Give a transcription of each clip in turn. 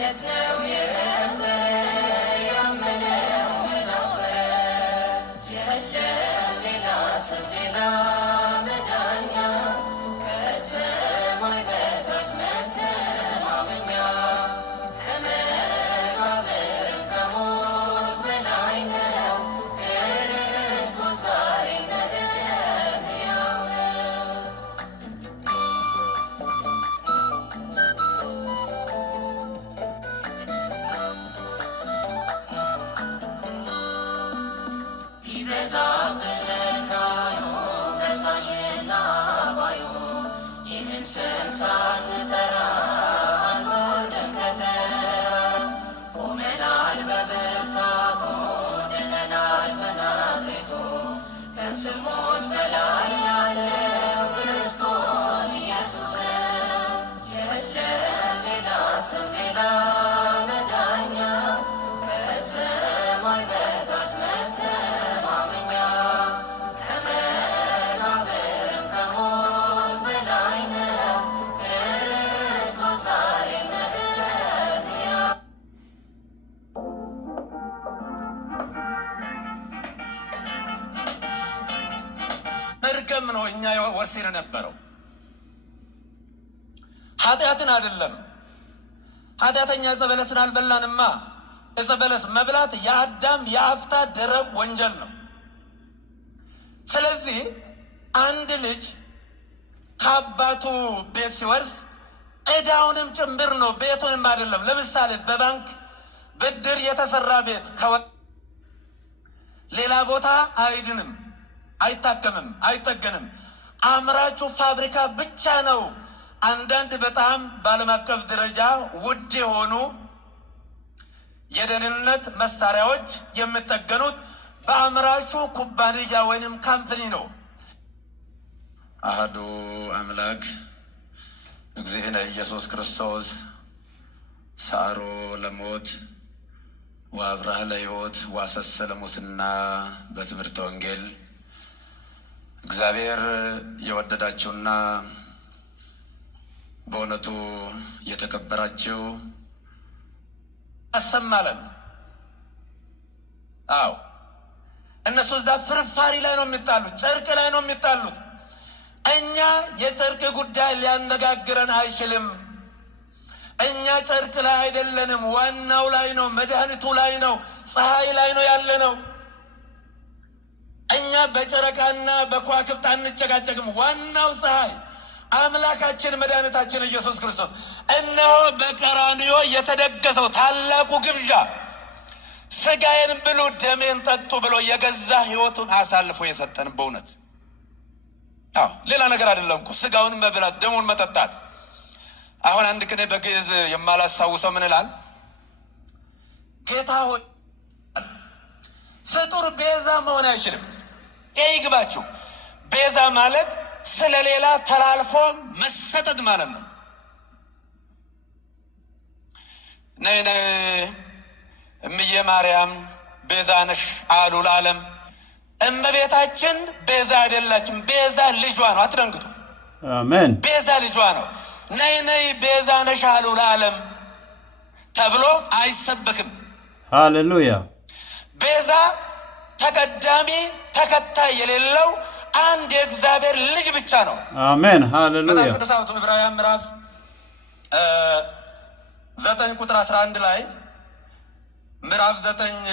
Let's know ነው እኛ ወርሲነ ነበረው ኃጢአትን አይደለም። ኃጢአተኛ ዘበለስን አልበላንማ። ዘበለስ መብላት የአዳም የአፍታ ደረቅ ወንጀል ነው። ስለዚህ አንድ ልጅ ከአባቱ ቤት ሲወርስ ዕዳውንም ጭምር ነው፣ ቤቱንም አይደለም። ለምሳሌ በባንክ ብድር የተሰራ ቤት ሌላ ቦታ አይድንም፣ አይታከምም፣ አይጠገንም። አምራቹ ፋብሪካ ብቻ ነው አንዳንድ በጣም በዓለም አቀፍ ደረጃ ውድ የሆኑ የደህንነት መሳሪያዎች የሚጠገኑት በአምራቹ ኩባንያ ወይንም ካምፕኒ ነው። አሐዱ አምላክ እግዚእነ ኢየሱስ ክርስቶስ ሳሮ ለሞት ወአብርሃ ለሕይወት ዋሰሰ ለሙስና በትምህርተ ወንጌል። እግዚአብሔር የወደዳችሁና በእውነቱ የተከበራችሁ አሰማለን። አዎ እነሱ እዛ ፍርፋሪ ላይ ነው የሚጣሉት፣ ጨርቅ ላይ ነው የሚጣሉት። እኛ የጨርቅ ጉዳይ ሊያነጋግረን አይችልም። እኛ ጨርቅ ላይ አይደለንም፣ ዋናው ላይ ነው፣ መድኃኒቱ ላይ ነው፣ ፀሐይ ላይ ነው ያለ ነው። እኛ በጨረቃና በከዋክብት አንጨቃጨቅም። ዋናው ፀሐይ አምላካችን መድኃኒታችን ኢየሱስ ክርስቶስ እነሆ በቀራንዮ የተደገሰው ታላቁ ግብዣ ስጋዬን ብሉ ደሜን ጠጡ ብሎ የገዛ ሕይወቱን አሳልፎ የሰጠን በእውነት አዎ፣ ሌላ ነገር አይደለም እኮ ስጋውን መብላት ደሙን መጠጣት። አሁን አንድ ቀን በግዕዝ የማላስታውሰው ምን ይላል? ጌታ ሆይ ፍጡር ቤዛ መሆን አይችልም። ይህ ይግባችሁ። ቤዛ ማለት ስለሌላ ተላልፎ መሰጠት ማለት ነው። ነይ ነይ እምዬ ማርያም ቤዛ ነሽ አሉ ለዓለም። እመቤታችን ቤዛ አይደላችም። ቤዛ ልጇ ነው። አትደንግጡ። አሜን። ቤዛ ልጇ ነው። ነይ ነይ ቤዛ ነሽ አሉ ለዓለም ተብሎ አይሰበክም። ሃሌሉያ። ቤዛ ተቀዳሚ ተከታይ የሌለው አንድ የእግዚአብሔር ልጅ ብቻ ነው። አሜን። ሃሌሉያ። ቅዱሳቱ ዕብራውያን ምዕራፍ 9 ቁጥር 11 ላይ ምዕራፍ 9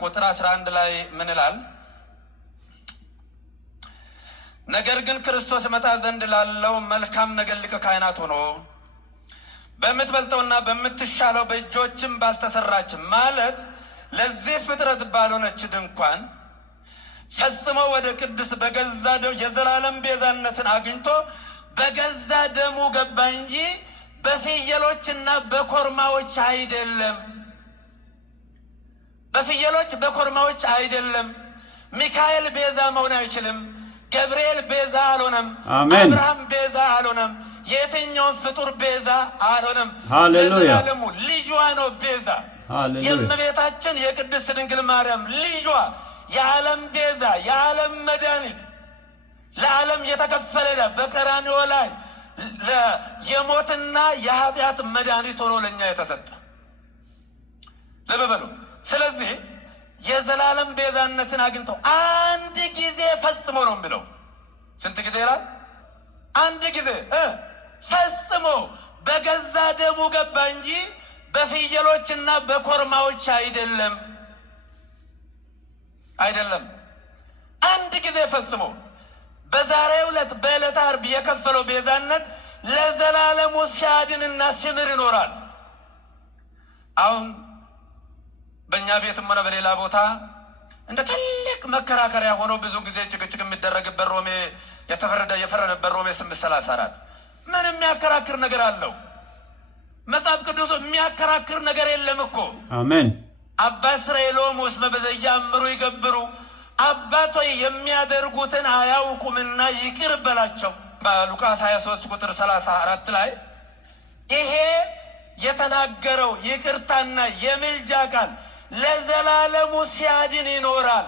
ቁጥር 11 ላይ ምን ይላል? ነገር ግን ክርስቶስ መጣ ዘንድ ላለው መልካም ነገር ሊቀ ካህናት ሆኖ በምትበልጠውና በምትሻለው በእጆችም ባልተሰራች ማለት ለዚህ ፍጥረት ባልሆነች ድንኳን ፈጽሞ ወደ ቅድስ በገዛ ደሙ የዘላለም ቤዛነትን አግኝቶ በገዛ ደሙ ገባ እንጂ በፍየሎችና በኮርማዎች አይደለም። በፍየሎች በኮርማዎች አይደለም። ሚካኤል ቤዛ መሆን አይችልም። ገብርኤል ቤዛ አልሆነም። አብርሃም ቤዛ አልሆነም። የትኛውን ፍጡር ቤዛ አልሆነም። ለዘላለሙ ልጇ ነው ቤዛ። የእመቤታችን የቅድስት ድንግል ማርያም ልጇ የዓለም ቤዛ፣ የዓለም መድኃኒት፣ ለዓለም የተከፈለ በቀራንዮ ላይ የሞትና የኃጢአት መድኃኒት ሆኖ ለእኛ የተሰጠ ልብ በሉ። ስለዚህ የዘላለም ቤዛነትን አግኝተው አንድ ጊዜ ፈጽሞ ነው የሚለው። ስንት ጊዜ ይላል? አንድ ጊዜ ፈጽሞ በገዛ ደሙ ገባ እንጂ በፍየሎችና በኮርማዎች አይደለም። አንድ ጊዜ ፈጽሞ በዛሬው ዕለት በዕለተ ዓርብ የከፈለው ቤዛነት ለዘላለሙ ሲያድንና ሲምር ይኖራል። አሁን በእኛ ቤትም ሆነ በሌላ ቦታ እንደ ትልቅ መከራከሪያ ሆኖ ብዙ ጊዜ ጭቅጭቅ የሚደረግበት ሮሜ የፈረደበት ሮሜ 8:34 ምን የሚያከራክር ነገር አለው? መጽሐፍ ቅዱስ የሚያከራክር ነገር የለም እኮ። አሜን። አባ እስራኤሎም ውስጥ በዘያምሩ ይገብሩ አባቶይ የሚያደርጉትን አያውቁምና ይቅር በላቸው። በሉቃስ 23 ቁጥር 34 ላይ ይሄ የተናገረው ይቅርታና የምልጃ ቃል ለዘላለሙ ሲያድን ይኖራል።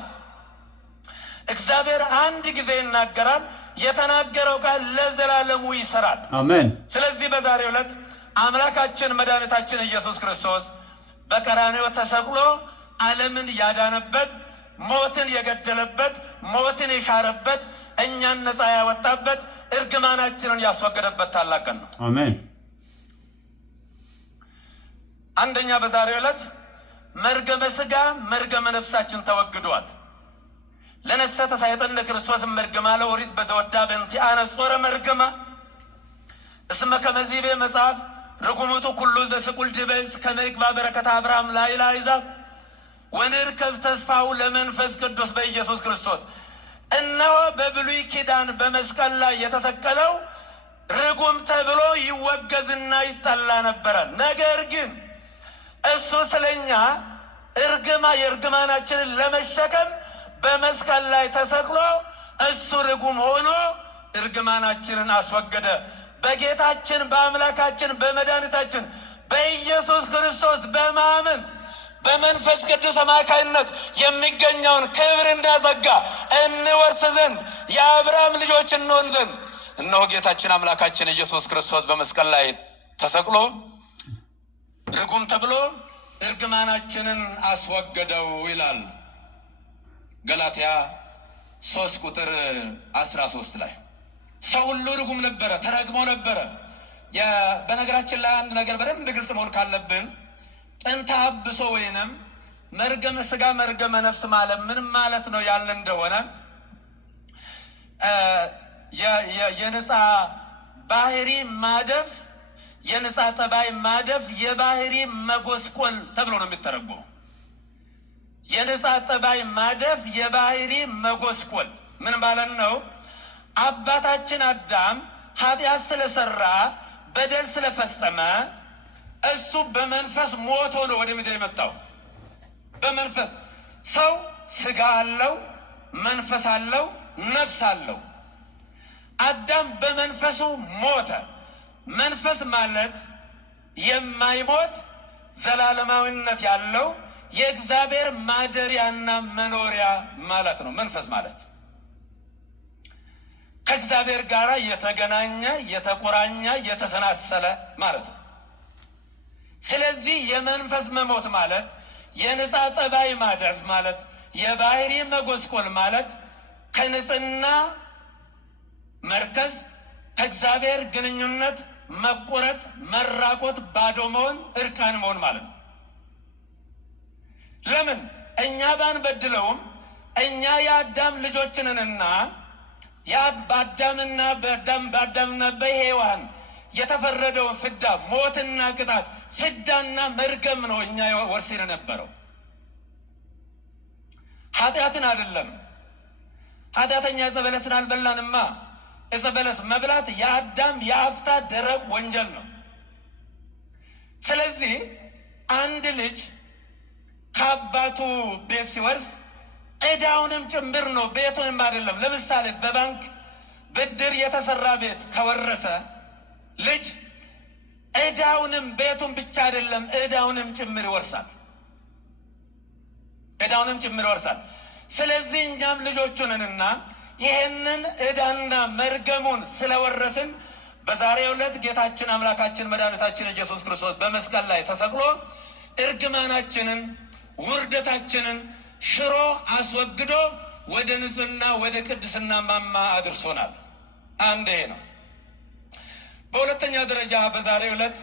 እግዚአብሔር አንድ ጊዜ ይናገራል፣ የተናገረው ቃል ለዘላለሙ ይሰራል። አሜን። ስለዚህ በዛሬው ዕለት አምላካችን መድኃኒታችን ኢየሱስ ክርስቶስ በቀራንዮ ተሰቅሎ ዓለምን ያዳነበት፣ ሞትን የገደለበት፣ ሞትን የሻረበት፣ እኛን ነፃ ያወጣበት፣ እርግማናችንን ያስወገደበት ታላቅ ቀን ነው። አሜን። አንደኛ በዛሬው ዕለት መርገመ ሥጋ መርገመ ነፍሳችን ተወግዷል። ለነሰተ ሳይጠን ክርስቶስ መርገማ ለኦሪት በዘወዳ በእንቲአነ ጾረ መርገማ እስመ ከመዚቤ መጽሐፍ ርጉሙቱ ኩሉ ዘስቁል ድበስ ከመይግባ በረከት አብርሃም ላይ ላይዛብ ወንርከብ ተስፋው ለመንፈስ ቅዱስ በኢየሱስ ክርስቶስ። እነሆ በብሉይ ኪዳን በመስቀል ላይ የተሰቀለው ርጉም ተብሎ ይወገዝና ይጠላ ነበረ። ነገር ግን እሱ ስለኛ የእርግማናችንን ለመሸከም በመስቀል ላይ ተሰቅሎ እሱ ርጉም ሆኖ እርግማናችንን አስወገደ። በጌታችን በአምላካችን በመድኃኒታችን በኢየሱስ ክርስቶስ በማመን በመንፈስ ቅዱስ አማካይነት የሚገኘውን ክብርና ጸጋ እንወርስ ዘንድ የአብርሃም ልጆች እንሆን ዘንድ እነሆ ጌታችን አምላካችን ኢየሱስ ክርስቶስ በመስቀል ላይ ተሰቅሎ ርጉም ተብሎ እርግማናችንን አስወገደው ይላል ገላትያ 3 ቁጥር 13 ላይ። ሰው ሁሉ ርጉም ነበረ፣ ተረግሞ ነበረ። በነገራችን ላይ አንድ ነገር በደንብ ግልጽ መሆን ካለብን ጥንተ አብሶ ወይንም መርገመ ሥጋ መርገመ ነፍስ ማለት ምን ማለት ነው ያልን እንደሆነ የነፃ ባህሪ ማደፍ፣ የነፃ ጠባይ ማደፍ፣ የባህሪ መጎስቆል ተብሎ ነው የሚተረጎመው። የነፃ ጠባይ ማደፍ፣ የባህሪ መጎስቆል ምን ማለት ነው? አባታችን አዳም ኃጢአት ስለሰራ በደል ስለፈጸመ እሱ በመንፈስ ሞቶ ነው ወደ ምድር የመጣው። በመንፈስ ሰው ሥጋ አለው፣ መንፈስ አለው፣ ነፍስ አለው። አዳም በመንፈሱ ሞተ። መንፈስ ማለት የማይሞት ዘላለማዊነት ያለው የእግዚአብሔር ማደሪያና መኖሪያ ማለት ነው። መንፈስ ማለት ከእግዚአብሔር ጋር የተገናኘ የተቆራኘ የተሰናሰለ ማለት ነው። ስለዚህ የመንፈስ መሞት ማለት የነፃ ጠባይ ማደፍ ማለት የባህሪ መጎስቆል ማለት ከንጽህና መርከዝ ከእግዚአብሔር ግንኙነት መቆረጥ፣ መራቆት፣ ባዶ መሆን፣ እርቃን መሆን ማለት ነው። ለምን? እኛ ባንበድለውም እኛ የአዳም ልጆችንንና በአዳምና በአዳምና በሔዋን የተፈረደውን ፍዳ ሞትና ቅጣት ፍዳና መርገም ነው እኛ ወርሰን ነበረው። ኃጢአትን አይደለም። ኃጢአተኛ ዕፀ በለስን አልበላንማ። ዕፀ በለስ መብላት የአዳም የአፍታ ደረቅ ወንጀል ነው። ስለዚህ አንድ ልጅ ከአባቱ ቤት ሲወርስ ዕዳውንም ጭምር ነው፣ ቤቱንም አይደለም። ለምሳሌ በባንክ ብድር የተሰራ ቤት ከወረሰ ልጅ ዕዳውንም ቤቱን ብቻ አይደለም ዕዳውንም ጭምር ይወርሳል። ዕዳውንም ጭምር ይወርሳል። ስለዚህ እኛም ልጆቹንና ይሄንን ዕዳና መርገሙን ስለወረስን በዛሬው ዕለት ጌታችን አምላካችን መድኃኒታችን ኢየሱስ ክርስቶስ በመስቀል ላይ ተሰቅሎ እርግማናችንን ውርደታችንን ሽሮ አስወግዶ ወደ ንጽህና ወደ ቅድስና ማማ አድርሶናል። አንድ ይሄ ነው። በሁለተኛ ደረጃ በዛሬው ዕለት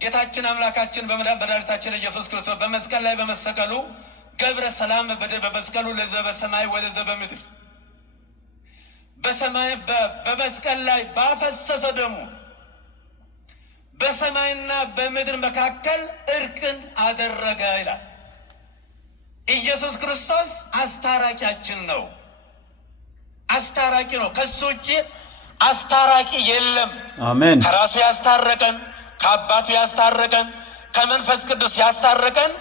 ጌታችን አምላካችን መድኃኒታችን ኢየሱስ ክርስቶስ በመስቀል ላይ በመሰቀሉ ገብረ ሰላም በመስቀሉ ለዘበ ሰማይ ወለዘበ ምድር በሰማይ በመስቀል ላይ ባፈሰሰ ደሙ በሰማይና በምድር መካከል እርቅን አደረገ ይላል። ኢየሱስ ክርስቶስ አስታራቂያችን ነው። አስታራቂ ነው። ከሱ ውጭ አስታራቂ የለም። አሜን። ከራሱ ያስታረቀን፣ ከአባቱ ያስታረቀን፣ ከመንፈስ ቅዱስ ያስታረቀን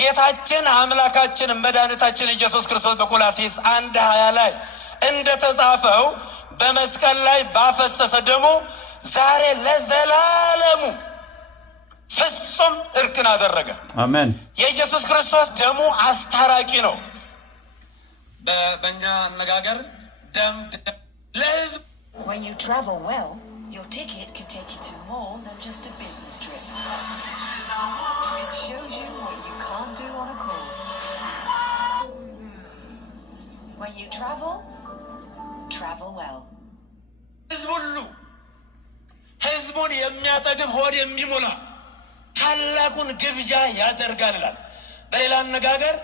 ጌታችን አምላካችን መድኃኒታችን ኢየሱስ ክርስቶስ በቆላስይስ 1:20 ላይ እንደተጻፈው በመስቀል ላይ ባፈሰሰ ደሙ ዛሬ ለዘላለሙ ፍጹም እርቅን አደረገ። አሜን። የኢየሱስ ክርስቶስ ደሙ አስታራቂ ነው። በእኛ አነጋገር ደም ለሕዝብ When you travel well, your ticket can take you to more than just a business trip. It shows you what you can't do on a call. When you travel well. ሕዝቡን የሚያጠግብ ሆድ የሚሞላ ታላቁን ግብዣ ያደርጋል ይላል። በሌላ አነጋገር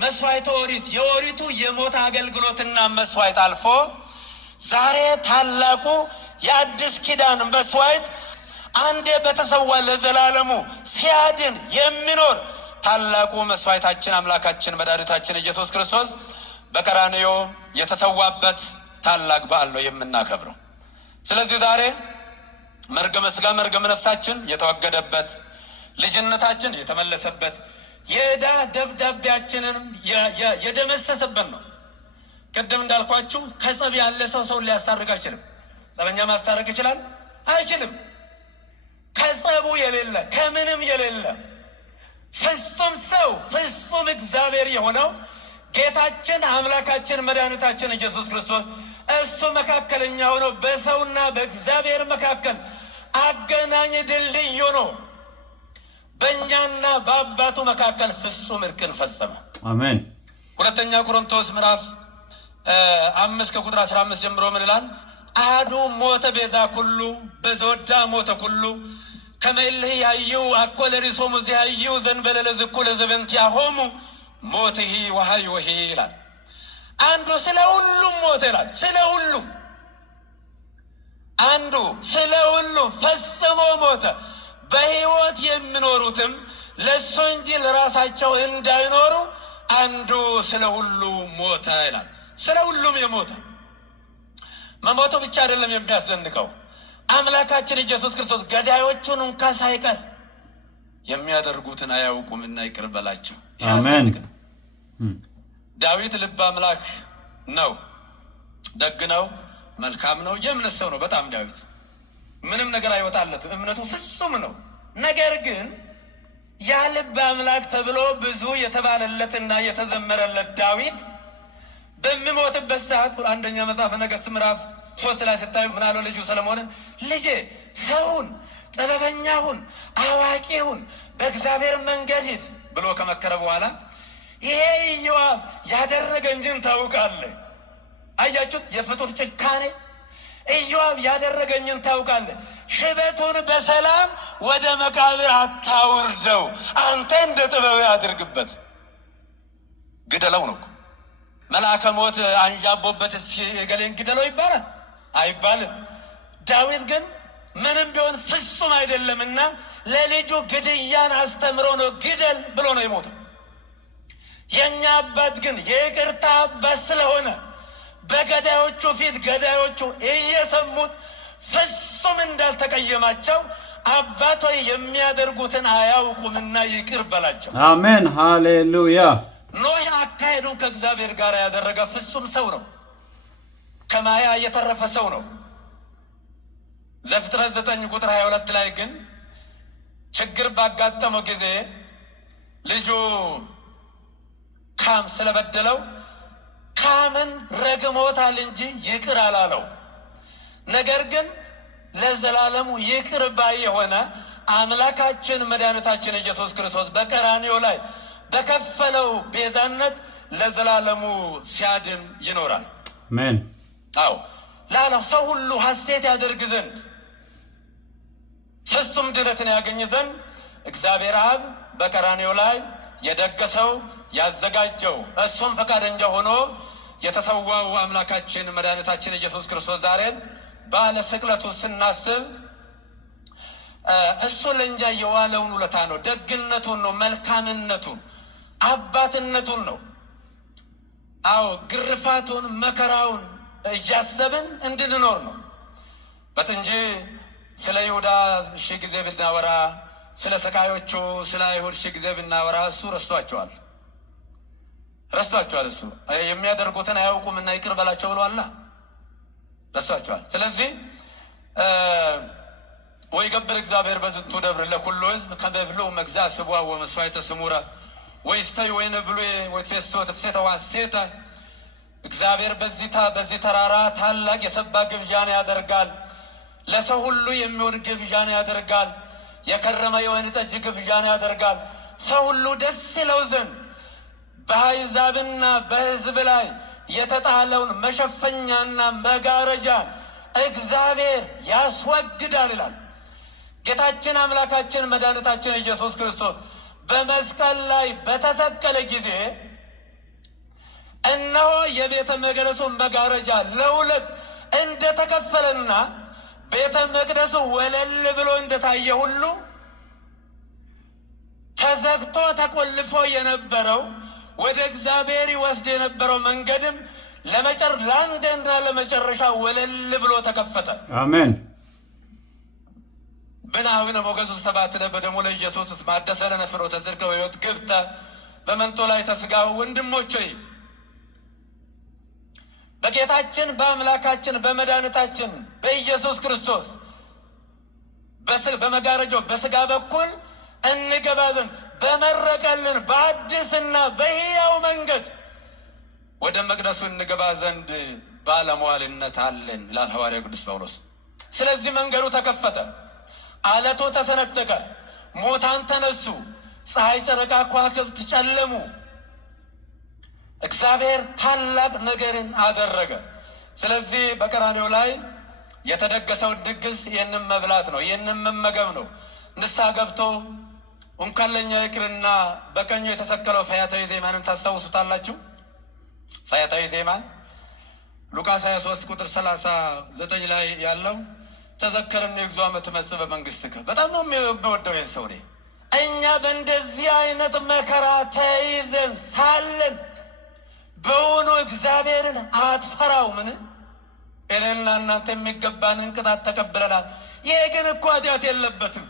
መስዋዕተ ኦሪት የኦሪቱ የሞት አገልግሎትና መስዋዕት አልፎ ዛሬ ታላቁ የአዲስ ኪዳን መስዋዕት አንዴ በተሰዋ ለዘላለሙ ሲያድን የሚኖር ታላቁ መስዋዕታችን አምላካችን መድኃኒታችን ኢየሱስ ክርስቶስ በቀራንዮ የተሰዋበት ታላቅ በዓል ነው የምናከብረው። ስለዚህ ዛሬ መርገመ ሥጋ መርገመ ነፍሳችን የተወገደበት፣ ልጅነታችን የተመለሰበት፣ የዕዳ ደብዳቤያችንን የደመሰሰበት ነው። ቅድም እንዳልኳችሁ ከጸብ ያለ ሰው ሊያስታርቅ አይችልም። ጸበኛ ማስታረቅ ይችላል? አይችልም። ከጸቡ የሌለ ከምንም የሌለ ፍጹም ሰው ፍጹም እግዚአብሔር የሆነው ጌታችን አምላካችን መድኃኒታችን ኢየሱስ ክርስቶስ እሱ መካከለኛ ሆኖ በሰውና በእግዚአብሔር መካከል አገናኝ ድልድይ ሆኖ በእኛና በአባቱ መካከል ፍጹም እርቅን ፈጸመ። አሜን። ሁለተኛ ቆሮንቶስ ምዕራፍ 5 ከቁጥር 15 ጀምሮ ምን ይላል? አሐዱ ሞተ ቤዛ ኩሉ በዘወዳ ሞተ ኩሉ ከመይልህ ያዩ አኮለሪሶሙ ዚያዩ ዘንበለ ለዝኩለ ዘበንቲያሆሙ ሞትሂ ወሐይወሂ ይላል። አንዱ ስለ ሁሉም ሞተ ይላል። ስለ ሁሉም አንዱ ስለ ሁሉ ፈጽሞ ሞተ፣ በሕይወት የሚኖሩትም ለእሱ እንጂ ለራሳቸው እንዳይኖሩ አንዱ ስለ ሁሉ ሞተ ይላል። ስለ ሁሉም የሞተ መሞቱ ብቻ አይደለም የሚያስደንቀው፣ አምላካችን ኢየሱስ ክርስቶስ ገዳዮቹን እንኳ ሳይቀር የሚያደርጉትን አያውቁምና ይቅር በላቸው። አሜን። ዳዊት ልበ አምላክ ነው፣ ደግ ነው፣ መልካም ነው፣ የእምነት ሰው ነው። በጣም ዳዊት ምንም ነገር አይወጣለትም፣ እምነቱ ፍጹም ነው። ነገር ግን ያ ልበ አምላክ ተብሎ ብዙ የተባለለትና የተዘመረለት ዳዊት በሚሞትበት ሰዓት አንደኛ መጽሐፈ ነገሥት ምዕራፍ 3 ላይ ስታዩ ምን አለው ልጁ ሰለሞን? ልጄ ሰውን ጥበበኛውን አዋቂውን በእግዚአብሔር መንገድ ሂድ ብሎ ከመከረ በኋላ ይሄ ኢዮአብ ያደረገኝን ታውቃለህ። አያችሁት? የፍጡር ጭካኔ። ኢዮአብ ያደረገኝን ታውቃለህ። ሽበቱን በሰላም ወደ መቃብር አታውርደው፣ አንተ እንደ ጥበብ አድርግበት። ግደለው ነው። መልአከ ሞት አንዣቦበት እስኪ ገሌን ግደለው ይባላል? አይባልም። ዳዊት ግን ምንም ቢሆን ፍጹም አይደለምና ለልጁ ግድያን አስተምሮ ነው ግደል ብሎ ነው የሞተው። የኛ አባት ግን የይቅርታ አባት ስለሆነ በገዳዮቹ ፊት ገዳዮቹ እየሰሙት ፍጹም እንዳልተቀየማቸው አባት ሆይ የሚያደርጉትን አያውቁምና ይቅር በላቸው። አሜን ሃሌሉያ። ኖህ አካሄዱን ከእግዚአብሔር ጋር ያደረገ ፍጹም ሰው ነው። ከማያ የተረፈ ሰው ነው። ዘፍጥረት 9 ቁጥር 22 ላይ ግን ችግር ባጋጠመው ጊዜ ልጁ ካም ስለበደለው ካምን ረግሞታል እንጂ ይቅር አላለው። ነገር ግን ለዘላለሙ ይቅር ባይ የሆነ አምላካችን መድኃኒታችን ኢየሱስ ክርስቶስ በቀራንዮ ላይ በከፈለው ቤዛነት ለዘላለሙ ሲያድን ይኖራል። አሜን። አዎ ላለው ሰው ሁሉ ሐሴት ያደርግ ዘንድ ፍጹም ድነትን ያገኝ ዘንድ እግዚአብሔር አብ በቀራንዮ ላይ የደገሰው ያዘጋጀው እሱም ፈቃደኛ ሆኖ የተሰዋው አምላካችን መድኃኒታችን ኢየሱስ ክርስቶስ ዛሬን ባለ ስቅለቱ ስናስብ እሱ ለእኛ የዋለውን ውለታ ነው፣ ደግነቱን ነው፣ መልካምነቱን፣ አባትነቱን ነው። አዎ ግርፋቱን፣ መከራውን እያሰብን እንድንኖር ነው። በጥንጂ ስለ ይሁዳ ሺህ ጊዜ ብናወራ፣ ስለ ሰቃዮቹ ስለ አይሁድ ሺህ ጊዜ ብናወራ እሱ ረስቷቸዋል። እሱ የሚያደርጉትን አያውቁምና ይቅር በላቸው ብሏል። ረስቷቸዋል። ስለዚህ ወይ ገብር እግዚአብሔር በዝንቱ ደብር ለኩሉ ሕዝብ ከመብሉ መግዛ ስቧ ወመስዋዕተ ስሙረ ወይስተይ ወይነ ብሉ ወትፌስቶ ተፍሴተ ዋሴተ እግዚአብሔር በዚህ ተራራ ታላቅ የሰባ ግብዣን ያደርጋል። ለሰው ሁሉ የሚሆን ግብዣን ያደርጋል። የከረመ የወይን ጠጅ ግብዣን ያደርጋል። ሰው ሁሉ ደስ ይለው ዘንድ በአሕዛብና በሕዝብ ላይ የተጣለውን መሸፈኛና መጋረጃ እግዚአብሔር ያስወግዳል ይላል። ጌታችን አምላካችን መድኃኒታችን ኢየሱስ ክርስቶስ በመስቀል ላይ በተሰቀለ ጊዜ እነሆ የቤተ መቅደሱ መጋረጃ ለሁለት እንደተከፈለና ቤተ መቅደሱ ወለል ብሎ እንደታየ ሁሉ ተዘግቶ ተቆልፎ የነበረው ወደ እግዚአብሔር ይወስድ የነበረው መንገድም ለአንድና ለመጨረሻ ወለል ብሎ ተከፈተ። አሜን። ብናዊነ ሞገሱ ሰባትነ በደሙ ለኢየሱስ ማደሰ ለነፍሮ ተዝርቀ ወይወት ግብተ በመንቶ ላይ ተስጋው ወንድሞች ሆይ በጌታችን በአምላካችን በመድኃኒታችን በኢየሱስ ክርስቶስ በመጋረጃው በስጋ በኩል እንገባ ዘንድ በመረቀልን በአዲስና በሕያው መንገድ ወደ መቅደሱ እንገባ ዘንድ ባለሟልነት አለን ይላል ሐዋርያው ቅዱስ ጳውሎስ። ስለዚህ መንገዱ ተከፈተ፣ አለቶ ተሰነጠቀ፣ ሙታን ተነሱ፣ ፀሐይ፣ ጨረቃ፣ ከዋክብት ጨለሙ። እግዚአብሔር ታላቅ ነገርን አደረገ። ስለዚህ በቀራንዮ ላይ የተደገሰው ድግስ ይህንን መብላት ነው፣ ይህንን መመገብ ነው። ንስሐ ገብቶ እንኳን ለኛ ይቅርና በቀኙ የተሰቀለው ፈያታዊ ዜማንን ታስታውሱታላችሁ። ፈያታዊ ዜማን ሉቃስ 23 ቁጥር 39 ላይ ያለው ተዘከረኒ እግዚኦ አመ ትመጽእ በመንግሥትከ። በጣም ነው የሚወደው ይህን ሰው። እኛ በእንደዚህ አይነት መከራ ተይዘን ሳለን በውኑ እግዚአብሔርን አትፈራው? ምን እኔና እናንተ የሚገባንን ቅጣት ተቀብለናል። ይሄ ግን እኮ ኃጢአት የለበትም።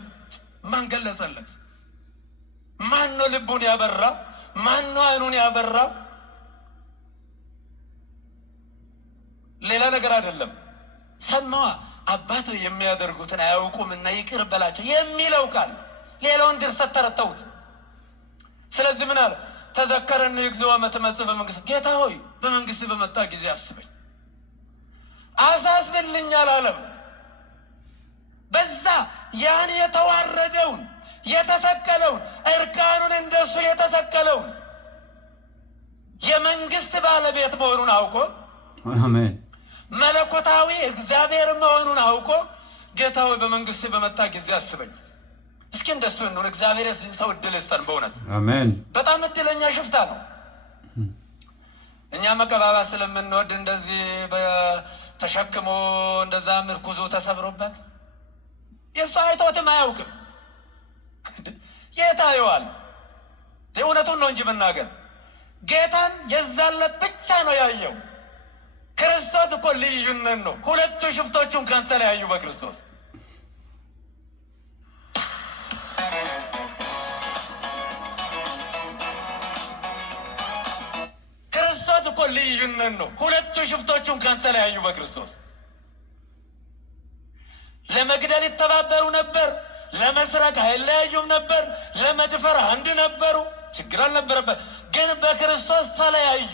ማን ገለጸለት? ማን ነው ልቡን ያበራው? ማን ነው አይኑን ያበራው? ሌላ ነገር አይደለም። ሰማዋ አባቶ የሚያደርጉትን አያውቁምና ይቅር በላቸው የሚለው ቃል ሌላውን ድርሰት ተረተውት። ስለዚህ ምን አለ? ተዘከረኒ እግዚኦ አመ ትመጽእ በመንግሥትከ። ጌታ ሆይ በመንግሥት በመጣ ጊዜ አስበኝ፣ አሳስብልኝ አላለም። በዛ ያን የተዋረደውን የተሰቀለውን እርቃኑን እንደሱ የተሰቀለውን የመንግስት ባለቤት መሆኑን አውቆ አሜን መለኮታዊ እግዚአብሔር መሆኑን አውቆ ጌታ ሆይ በመንግስት በመጣ ጊዜ አስበኝ። እስኪ እንደሱ እንደሆነ እግዚአብሔር የዚህ ሰው እድል ይስጠን። በእውነት አሜን። በጣም እድለኛ ሽፍታ ነው። እኛ መቀባባት ስለምንወድ እንደዚህ ተሸክሞ እንደዛ ምርኩዙ ተሰብሮበት የሱ አይቶትም አያውቅም። የታየዋል እውነቱን ነው እንጂ መናገር ጌታን የዛለት ብቻ ነው ያየው። ክርስቶስ እኮ ልዩነት ነው። ሁለቱ ሽፍቶቹን ከተለያዩ በክርስቶስ ክርስቶስ እኮ ልዩነት ነው። ሁለቱ ሽፍቶቹን ከተለያዩ በክርስቶስ ለመግደል ይተባበሩ ነበር። ለመስረቅ አይለያዩም ነበር። ለመድፈር አንድ ነበሩ። ችግር አልነበረበት። ግን በክርስቶስ ተለያዩ።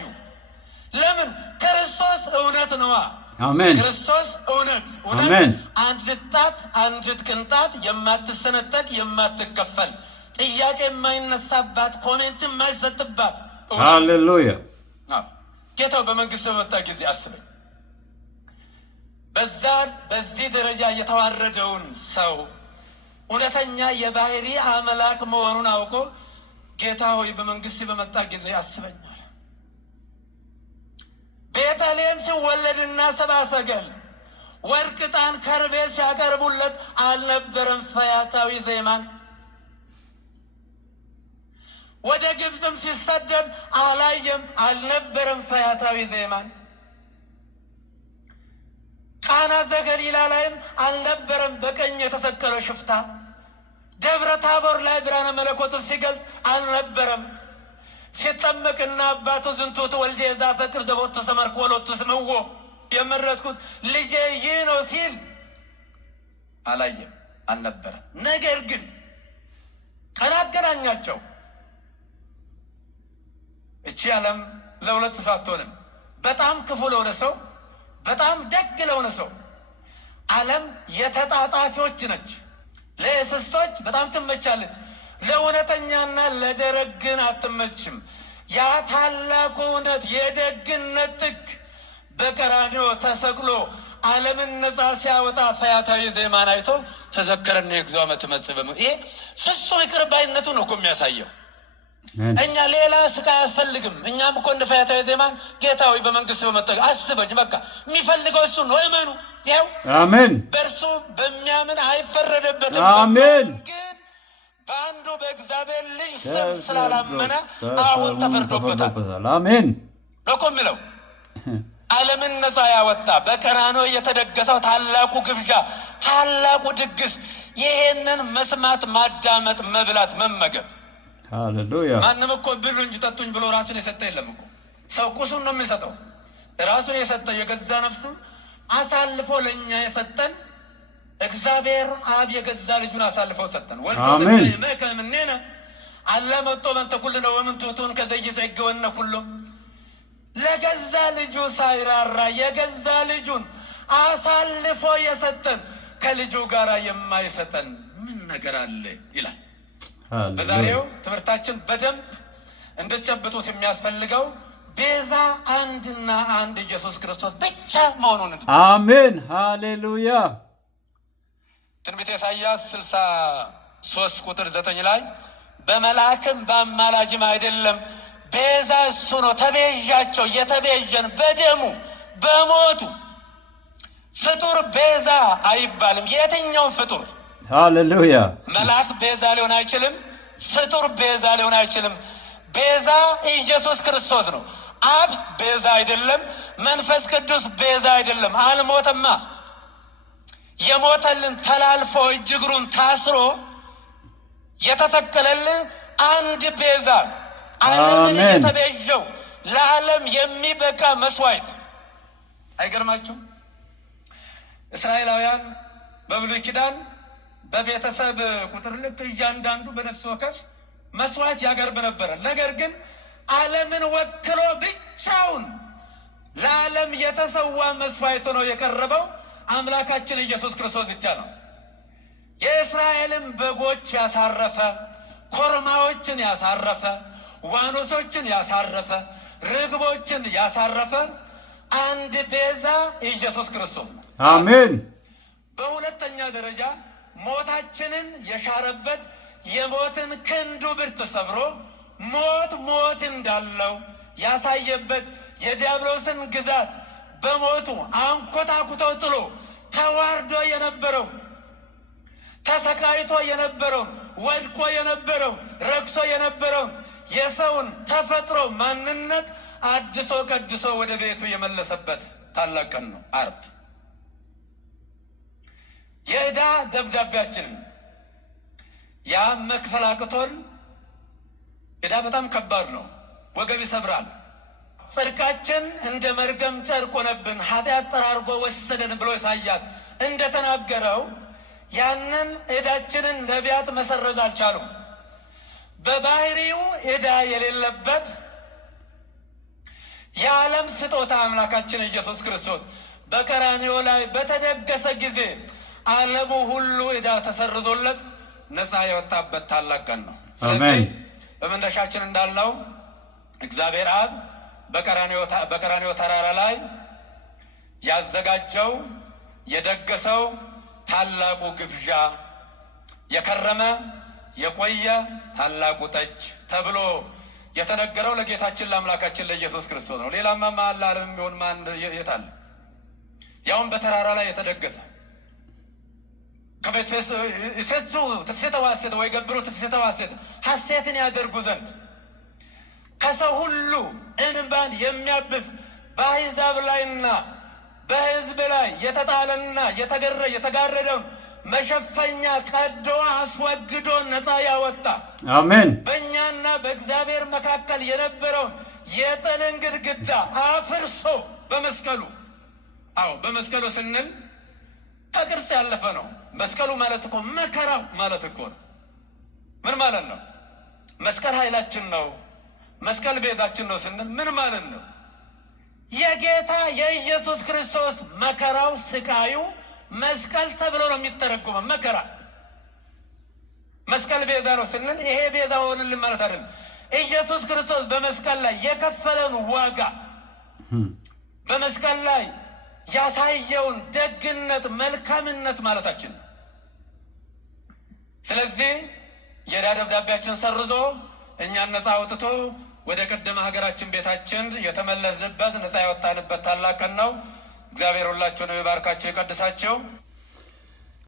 ለምን? ክርስቶስ እውነት ነዋ። አሜን። ክርስቶስ እውነት አንዲት ጣት አንዲት ቅንጣት የማትሰነጠቅ የማትከፈል ጥያቄ የማይነሳባት ኮሜንት የማይሰጥባት ሃሌሉያ። ጌታው በመንግስት በመጣ ጊዜ አስበኝ። በዚህ ደረጃ የተዋረደውን ሰው እውነተኛ የባህሪ አምላክ መሆኑን አውቆ ጌታ ሆይ በመንግስት በመጣ ጊዜ አስበኛል። ቤተልሔም ሲወለድና ሰብአ ሰገል ወርቅ፣ ዕጣን፣ ከርቤ ሲያቀርቡለት አልነበረም ፈያታዊ ዜማን? ወደ ግብፅም ሲሰደድ አላየም አልነበረም ፈያታዊ ዜማን? ቃና ዘገሊላ ላይም አልነበረም በቀኝ የተሰቀለው ሽፍታ? ደብረ ታቦር ላይ ብርሃነ መለኮትን ሲገልጥ አልነበረም? ሲጠመቅና አባቱ ዝንቱ ወልዴ ዘአፈቅር ዘቦቱ ሰመርኩ ወሎቱ ስምዎ የመረጥኩት ልጄ ይህ ነው ሲል አላየም አልነበረም? ነገር ግን ቀናገናኛቸው። እቺ ዓለም ለሁለት ሳትሆንም በጣም ክፉ ለሆነ ሰው በጣም ደግ ለሆነ ሰው ዓለም የተጣጣፊዎች ነች። ለእስስቶች በጣም ትመቻለች። ለእውነተኛና ለደረግ ግን አትመችም። ያ ታላቁ እውነት የደግነት ጥግ በቀራንዮ ተሰቅሎ ዓለምን ነፃ ሲያወጣ ፈያታዊ ዜማን አይቶ ተዘከረን የእግዚኦ ዓመት መጽበሙ። ይሄ ፍጹም ይቅር ባይነቱን እኮ የሚያሳየው። እኛ ሌላ ስቃይ አያስፈልግም። እኛም እኮ እንደ ፈያታዊ ዜማን ጌታ ሆይ በመንግስት በመጣ አስበኝ፣ በቃ የሚፈልገው እሱ ነው። እመኑ። ይኸው አሜን። በእርሱ በሚያምን አይፈረደበትም። አሜን። ግን በአንዱ በእግዚአብሔር ልጅ ስም ስላላመነ አሁን ተፈርዶበታል። አሜን እኮ የሚለው ዓለምን ነፃ ያወጣ በቀራንዮ የተደገሰው ታላቁ ግብዣ፣ ታላቁ ድግስ፣ ይሄንን መስማት፣ ማዳመጥ፣ መብላት፣ መመገብ። ሃሌሉያ። ማንም እኮ ብሉ እንጂ ጠጡኝ ብሎ ራሱን የሰጠ የለም እኮ። ሰው ቁሱን ነው የሚሰጠው። ራሱን የሰጠ የገዛ ነፍሱ አሳልፎ ለእኛ የሰጠን እግዚአብሔር አብ የገዛ ልጁን አሳልፎ ሰጠን። ወልዶ መከምኔነ አለ መጥቶ መንተ ኩል ነው ወምንቱቱን ከዘይዘ ይገወነ ኩሉ ለገዛ ልጁ ሳይራራ የገዛ ልጁን አሳልፎ የሰጠን ከልጁ ጋር የማይሰጠን ምን ነገር አለ ይላል። በዛሬው ትምህርታችን በደንብ እንድትጨብጡት የሚያስፈልገው ቤዛ አንድና አንድ ኢየሱስ ክርስቶስ ብቻ መሆኑን አሜን። ሃሌሉያ። ትንቢተ ኢሳይያስ 63 ቁጥር 9 ላይ በመልአክም በአማላጅም አይደለም ቤዛ እሱ ነው፣ ተቤዣቸው፣ የተቤዠን በደሙ በሞቱ። ፍጡር ቤዛ አይባልም። የትኛውም ፍጡር ሃሌሉያ። መልአክ ቤዛ ሊሆን አይችልም። ፍጡር ቤዛ ሊሆን አይችልም። ቤዛ ኢየሱስ ክርስቶስ ነው። አብ ቤዛ አይደለም። መንፈስ ቅዱስ ቤዛ አይደለም። አልሞተማ። የሞተልን ተላልፎ እጅግሩን ታስሮ የተሰቀለልን አንድ ቤዛ፣ ዓለምን የተቤዠው ለዓለም የሚበቃ መስዋዕት። አይገርማችሁም? እስራኤላውያን በብሉይ ኪዳን በቤተሰብ ቁጥር ልክ እያንዳንዱ በነፍስ ወከፍ መስዋዕት ያቀርብ ነበረ። ነገር ግን ዓለምን ወክሎ ብቻውን ለዓለም የተሰዋ መስዋዕት ነው የቀረበው አምላካችን ኢየሱስ ክርስቶስ ብቻ ነው። የእስራኤልን በጎች ያሳረፈ፣ ኮርማዎችን ያሳረፈ፣ ዋኖሶችን ያሳረፈ፣ ርግቦችን ያሳረፈ አንድ ቤዛ ኢየሱስ ክርስቶስ ነው። አሜን። በሁለተኛ ደረጃ ሞታችንን የሻረበት የሞትን ክንዱ ብርት ሰብሮ ሞት እንዳለው ያሳየበት የዲያብሎስን ግዛት በሞቱ አንኮታኩተው ጥሎ ተዋርዶ የነበረው ተሰቃይቶ የነበረው ወድቆ የነበረው ረክሶ የነበረው የሰውን ተፈጥሮ ማንነት አድሶ ቀድሶ ወደ ቤቱ የመለሰበት ታላቅ ቀን ነው ዓርብ። የዕዳ ደብዳቤያችንን ያ መክፈል አቅቶን፣ ዕዳ በጣም ከባድ ነው፣ ወገብ ይሰብራል። ጽድቃችን እንደ መርገም ጨርቅ ሆነብን፣ ኃጢአት ጠራርጎ ወሰደን ብሎ ኢሳይያስ እንደተናገረው ያንን ዕዳችንን ነቢያት መሰረዝ አልቻሉም። በባህሪው ዕዳ የሌለበት የዓለም ስጦታ አምላካችን ኢየሱስ ክርስቶስ በቀራንዮ ላይ በተደገሰ ጊዜ ዓለሙ ሁሉ ዕዳ ተሰርዞለት ነፃ የወጣበት ታላቅ ቀን ነው። ስለዚህ በመንደሻችን እንዳልነው እግዚአብሔር አብ በቀራንዮ ተራራ ላይ ያዘጋጀው የደገሰው ታላቁ ግብዣ የከረመ የቆየ ታላቁ ጠጅ ተብሎ የተነገረው ለጌታችን ለአምላካችን ለኢየሱስ ክርስቶስ ነው። ሌላማ ማን ለዓለም የሚሆን ማን የት አለ? ያውም በተራራ ላይ የተደገሰ ከቤት ፈሱ ትፍሴተ ዋሴት ወይ ገብሩ ትፍሴተ ዋሴት ሐሴትን ያደርጉ ዘንድ ከሰው ሁሉ እንባን የሚያብስ በአሕዛብ ላይና በሕዝብ ላይ የተጣለና የተጋረደውን መሸፈኛ ቀዶ አስወግዶ ነፃ ያወጣ አሜን። በእኛና በእግዚአብሔር መካከል የነበረውን የጥልን ግድግዳ አፍርሶ በመስቀሉ በመስቀሉ ስንል ከቅርጽ ያለፈ ነው። መስቀሉ ማለት እኮ መከራው ማለት እኮ ነው። ምን ማለት ነው? መስቀል ኃይላችን ነው፣ መስቀል ቤዛችን ነው ስንል ምን ማለት ነው? የጌታ የኢየሱስ ክርስቶስ መከራው ስቃዩ መስቀል ተብሎ ነው የሚተረጎመው። መከራ መስቀል ቤዛ ነው ስንል ይሄ ቤዛ ሆነልን ማለት አይደለም። ኢየሱስ ክርስቶስ በመስቀል ላይ የከፈለውን ዋጋ በመስቀል ላይ ያሳየውን ደግነት፣ መልካምነት ማለታችን ነው። ስለዚህ የዕዳ ደብዳቤያችን ሰርዞ እኛን ነፃ አውጥቶ ወደ ቀደመ ሀገራችን ቤታችን የተመለስንበት ነፃ ያወጣንበት ታላቅ ቀን ነው። እግዚአብሔር ሁላችሁንም ይባርካችሁ ይቀድሳችሁ።